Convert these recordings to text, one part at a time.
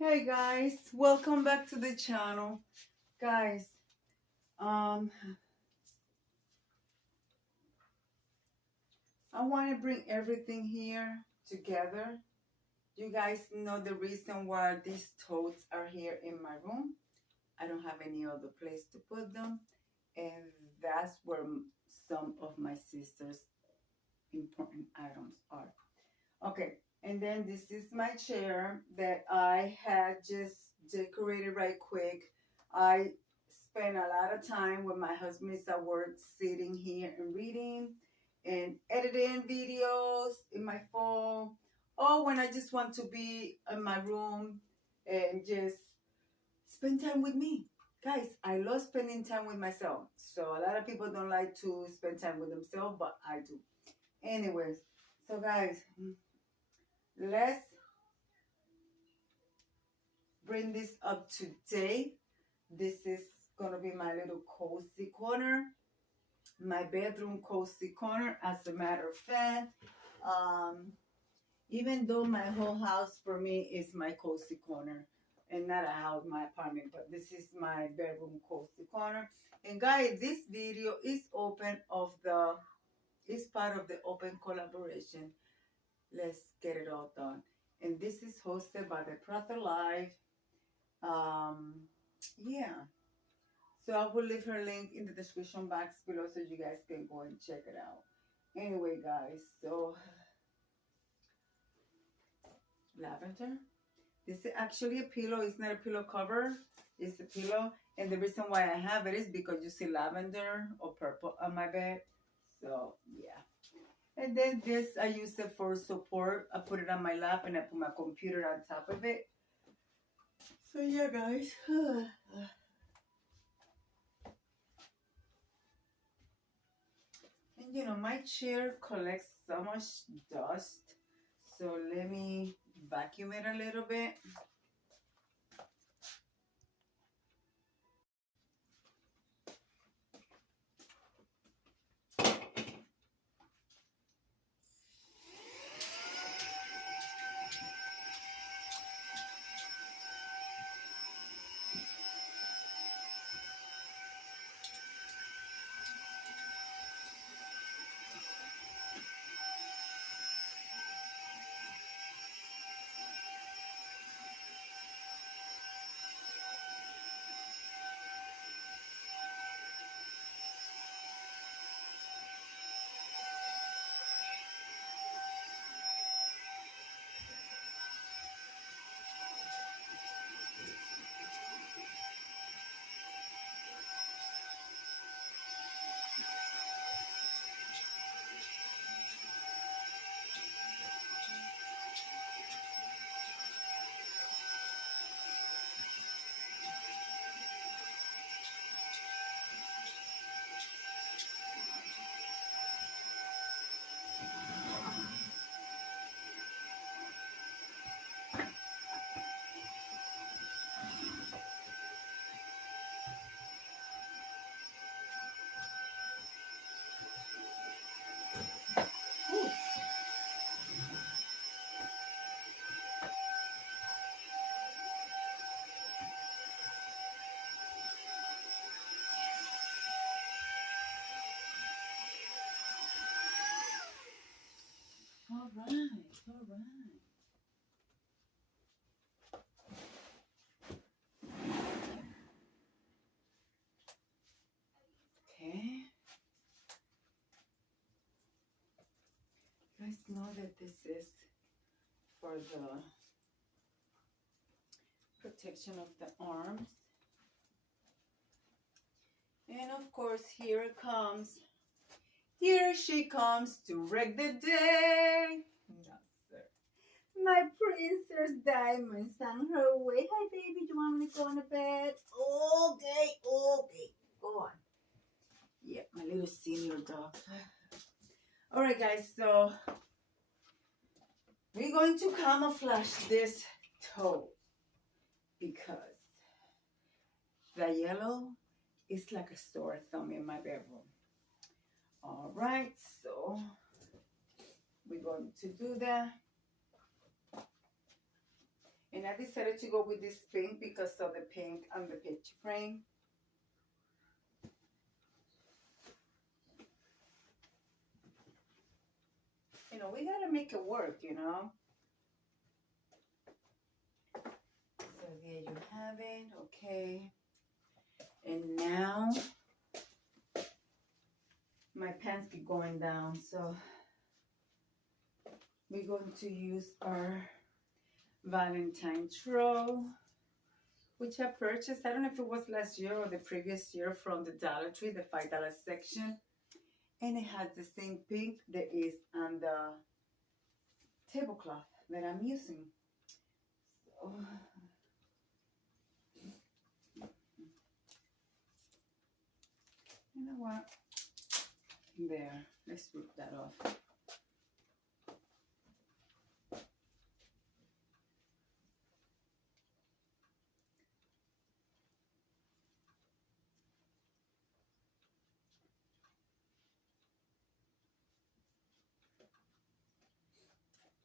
Hey guys, welcome back to the channel. Guys, I want to bring everything here together. You guys know the reason why these totes are here in my room. I don't have any other place to put them, and that's where some of my sister's important items are. Okay, and then this is my chair that I had just decorated right quick. I spend a lot of time when my husband is at work sitting here and reading and editing videos in my phone, or when I just want to be in my room and just spend time with me. Guys, I love spending time with myself. So a lot of people don't like to spend time with themselves, but I do. Anyways, so guys, let's bring this up today. This is gonna be my little cozy corner, my bedroom cozy corner. As a matter of fact, um, even though my whole house for me is my cozy corner, and not a house, my apartment, but this is my bedroom cozy corner. And guys, this video is part of the open collaboration. Let's get it all done. And this is hosted by the Prather Live. Um, yeah. So I will leave her link in the description box below so you guys can go and check it out. Anyway, guys, so lavender. This is actually a pillow. It's not a pillow cover. It's a pillow. And the reason why I have it is because you see lavender or purple on my bed. So, yeah. And then this, I use it for support. I put it on my lap and I put my computer on top of it. So, yeah, guys. And my chair collects so much dust. So let me vacuum it a little bit. Whew. All right, all right. Okay. You guys know that this is for the protection of the arms. And of course, here she comes to wreck the day. No, sir. My princess Diamond's on her way. Hi, baby. Do you want me to go to bed? Okay, okay. Go on. Yeah, my little senior dog. All right, guys. So we're going to camouflage this toe because the yellow is like a sore thumb in my bedroom. All right, so we're going to do that. And I decided to go with this pink because of the pink on the picture frame. You know, we gotta make it work, you know. So there you have it, okay. And now my pants keep going down, so we're going to use our Valentine throw, which I purchased. I don't know if it was last year or the previous year from the Dollar Tree, the $5 section. And it has the same pink that is on the tablecloth that I'm using. So, you know what? There, let's rip that off.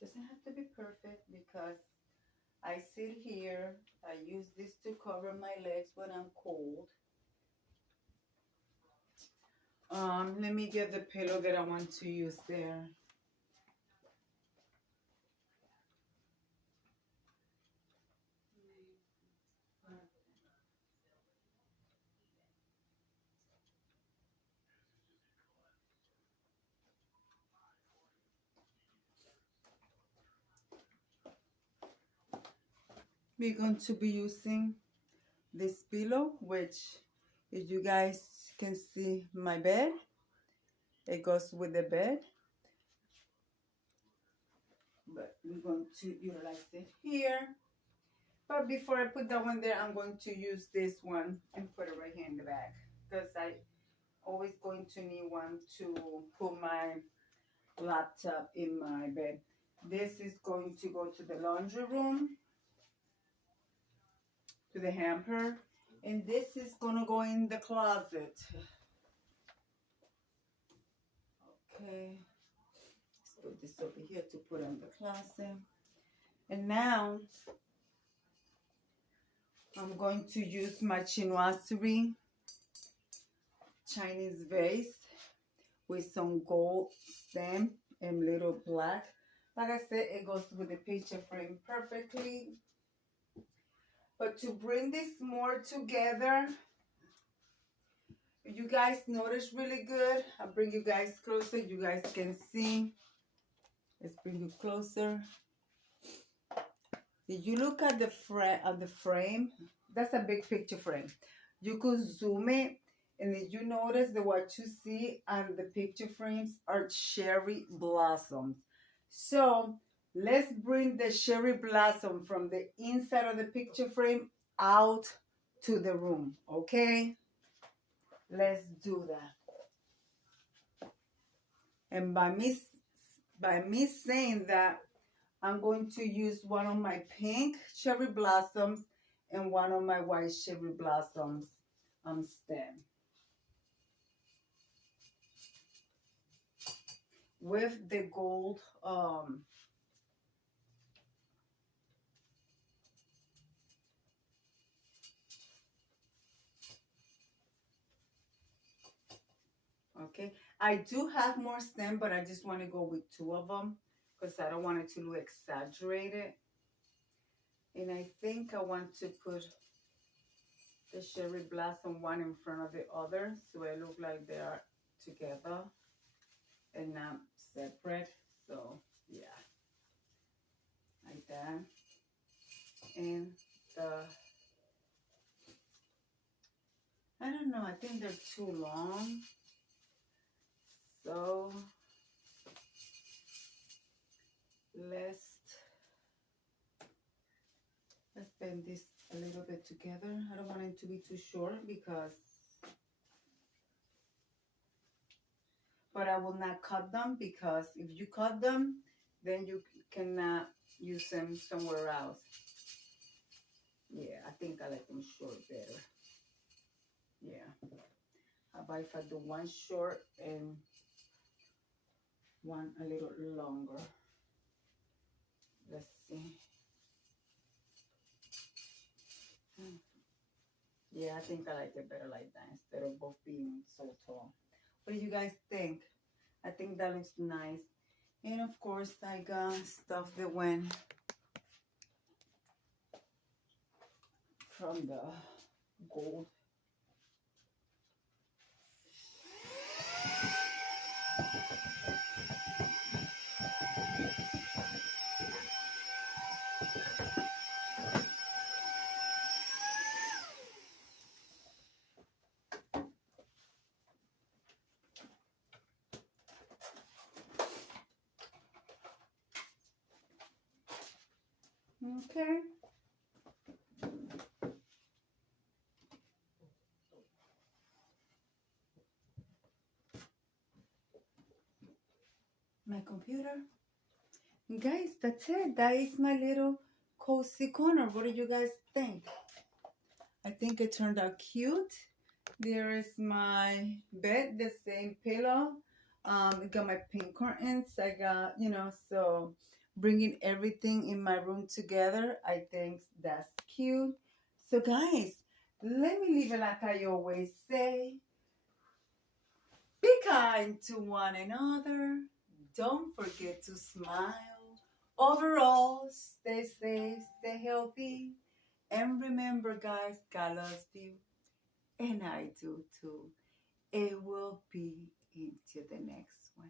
Doesn't have to be perfect because I sit here. I use this to cover my legs when I'm cold. Let me get the pillow that I want to use there. We're going to be using this pillow, which if you guys can see my bed, it goes with the bed. But we're going to utilize it here. But before I put that one there, I'm going to use this one and put it right here in the back because I always going to need one to put my laptop in my bed. This is going to go to the laundry room, to the hamper, and this is gonna go in the closet. Okay, let's put this over here to put in the closet. And now I'm going to use my chinoiserie Chinese vase with some gold stem and little black. Like I said, it goes with the picture frame perfectly. But to bring this more together, you guys notice really good. I'll bring you guys closer. You guys can see. Let's bring you closer. If you look at the frame, that's a big picture frame. You could zoom it, and if you notice that what you see on the picture frames are cherry blossoms. So let's bring the cherry blossom from the inside of the picture frame out to the room, okay? Let's do that. And by me saying that, I'm going to use one of my pink cherry blossoms and one of my white cherry blossoms stem. With the gold okay, I do have more stem, but I just want to go with two of them because I don't want it to look exaggerated. And I think I want to put the cherry blossom one in front of the other so it look like they are together and not separate. So yeah, like that. And I don't know, I think they're too long. So let's bend this a little bit together. I don't want it to be too short because, but I will not cut them because if you cut them, then you cannot use them somewhere else. Yeah, I think I like them short better. Yeah. How about if I do one short and one a little longer? Let's see. Yeah, I think I like it better like that instead of both being so tall. What do you guys think? I think that looks nice. And of course, I got stuff that went from the gold. Okay. My computer. Guys, that's it. That is my little cozy corner. What do you guys think? I think it turned out cute. There is my bed, the same pillow. I got my pink curtains. I got, so bringing everything in my room together. I think that's cute. So guys, let me leave it like I always say. Be kind to one another. Don't forget to smile. Overall, stay safe, stay healthy. And remember, guys, God loves you. And I do too. It will be into the next one.